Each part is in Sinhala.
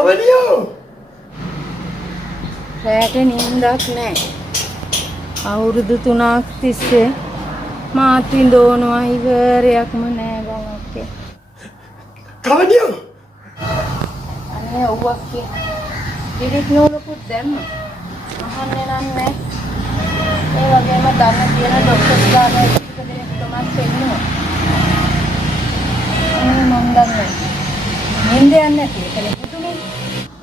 කවලියෝ රැට නින්දක් නැහැ. අවුරුදු 3ක් තිස්සේ මාත් විඳවනවා ඉවරයක්ම නැහැ බං අක්කේ. කවලියෝ අනේ ඔව් අක්කේ. ඉරික් නෝලකුත් දැම්ම. අහන්නේ නැහැ. ඒ වගේම දන්න කියන ડોක්ටර්ස්ලාලා එක දෙනෙක් තමයි පෙන්නුවා. මම දන්නේ. නින්ද යන්නේ නැති එකනේ පුතුනේ.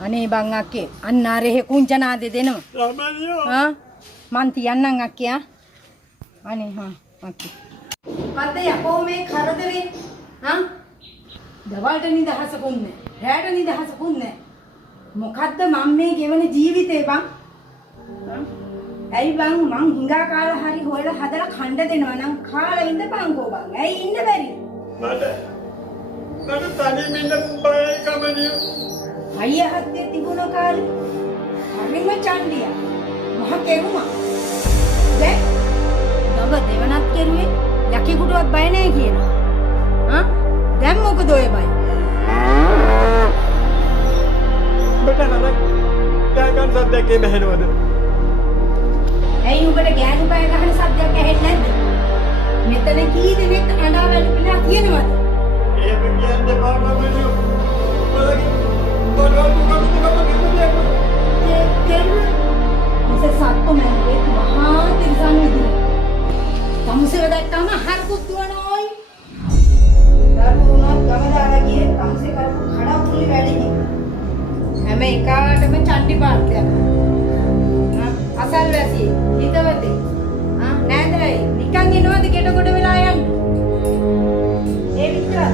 අනේ බං අක්කේ අන්න ආරේ කුංචනාද දෙනවා. කවලියෝ හා මන් තියන්නම් අක්කේ ආ. අනේ හා අක්කේ. මන්ද යකෝ මේ කරදරේ හා දවල්ට නිදහසකුත් නැහැ. රැට නිදහසකුත් නැහැ. මොකද්ද මම මේ ගෙවන ජීවිතේ බං? ඇයි බං මං හිඟා කාලා හරි හොයලා හදලා කණ්ඩ දෙනවා නම් කාලා ඉඳපන්කෝ බං. ඇයි ඉන්න බැරි? මට තනියම ඉන්න බයයි කවලියෝ අයියා හත්තේ තිබුණ කාලේ හරිම චණ්ඩියා. මහ කෙරුමා. දැන් ගඟ දෙවනත් කෙරුවේ යකෙකුටවත් බය නැහැ කියලා. හා? දැන් මොකද ඔය බය? බට නරක ගෑගන් සද්දයක් එම ඇහෙනවද? ඇයි උඹට ගෑනු බය ගහන සද්දයක් ඇහෙන්නේ නැද්ද? මෙතන කී දෙනෙක් අඬා වැළපෙලා කියනවද? ඒක කියන්නේ කවලියෝ Masa satu menit mahal tirusan itu. Kamu sudah datang mah harus tuan oi. Baru nak kamu dah lagi ya. Kamu sekarang khada puli ready ni. Hame ikat में चांदी पारते हैं. असal वैसी itu betul. Nanti lagi nikah gini mah dikit kodo wilayan. Victor,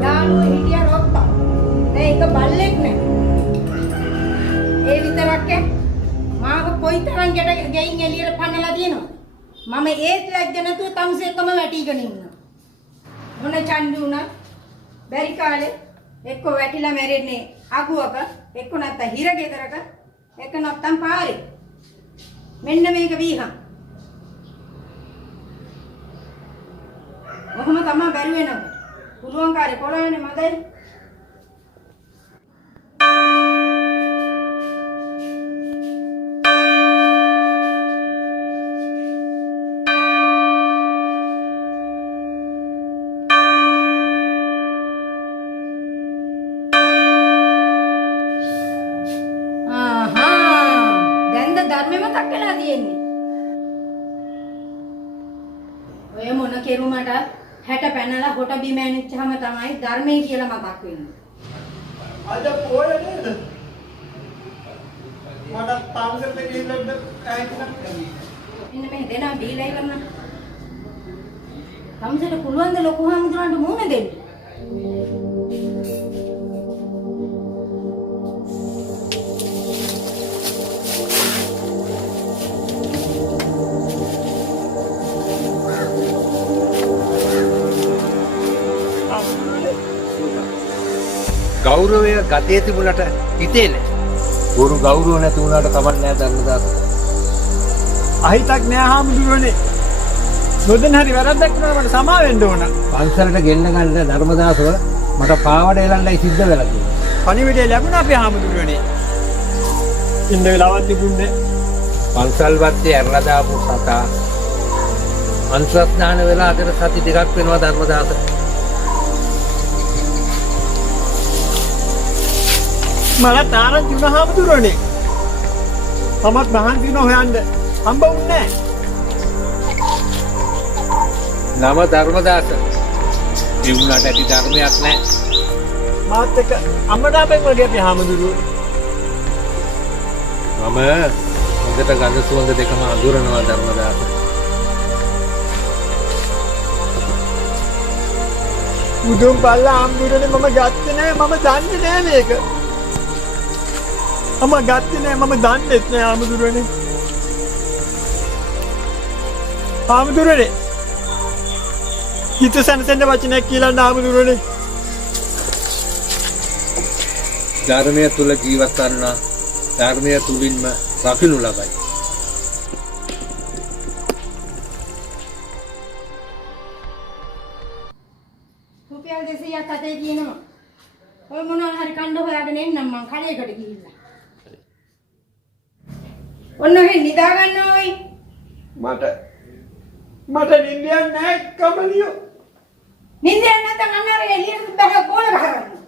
jangan lu hidia rokta. Nih itu balik nih. විතරක් මාව කොයිතරම් ගෙයින් එළියට පන්නලා දිනනවා මම ඒත් ලැජ්ජ නැතුව තමුසෙකම වැටිගෙන ඉන්නවා මොන චන්දු උනා බැරි කාලේ එක්ක වැටිලා මැරෙන්නේ අගුවක එක්ක නැත්නම් හිර ගෙදරක එක්ක නැත්නම් පාරේ මෙන්න මේක වීහම් කොහොම තමයි බැරි වෙනව පුළුවන් කාර්ය කරන්නේ මදයි ධර්මෙම තක්කලා තියෙන්නේ. ඔය මොන කෙරුමට 60 පැනලා කොට බිම ඇනිච්චාම තමයි ධර්මයේ කියලා මතක් වෙන්නේ. අද පොයේ නේද? මට තාමසෙත් ගිහින් කෑකියක් ඉන්න මේ දෙනා බීලා ඉවරන. තාමසෙට පුළුවන් ද ලොකු හාමුදුරන්ට මුණ දෙන්න? ගෞරවය ගතේ තිබුණට හිතේ නැහැ. ගුරු ගෞරව නැති වුණාට කමක් නැහැ ධර්මදාස. අහිතක් නෑ හාමුදුරනේ. නොදැන හරි වැරද්දක් කරනවා මට සමා වෙන්න ඕන. පන්සලට ගෙන්න ගන්න ධර්මදාසව මට පාවඩ එලන්නයි සිද්ධ වෙලා තියෙන්නේ. පණිවිඩය ලැබුණා අපි හාමුදුරනේ. ඉන්න වෙලාවක් තිබුණේ. පන්සල් වත්තේ ඇරලා දාපු සතා අන්සස්නාන වෙලා අතර සති දෙකක් වෙනවා ධර්මදාස. මල තාරන් ජුන හාමුදුරනේ. මමත් මහන්සි වෙන හොයන්න හම්බ වුණේ නම ධර්මදාස. ඒ වුණාට ඇති ධර්මයක් නැහැ. මාත් එක්ක අම්මඩාපෙන් වගේ අපි හාමුදුරුවෝ. මම හොඳට ගඳ සුවඳ දෙකම අඳුරනවා ධර්මදාස. මුදුන් බල්ලා හාමුදුරනේ මම ගත්තේ නෑ මම දන්නේ නෑ මේක. මම ගත්තේ නෑ මම දන්නේත් නෑ හාමුදුරනේ. හාමුදුරනේ හිත සැනසෙන්න වචනයක් කියලා හාමුදුරනේ. ධර්මය තුල ජීවත් වන්න ධර්මය තුලින්ම රකින්නු ලබයි. රුපියල් 200ක් අතේ තියෙනවා. ඔය මොනවා හරි කන්න හොයාගෙන එන්නම් මං කඩේකට ගිහිල්ලා. ඔන්න ඔහෙ නිදා ගන්න ඕයි. මට නින්දියක් නැහැ කමලියෝ. නින්දෙන් නැත්නම් අන්න අර එළියට බහ ගෝල ගහගන්න.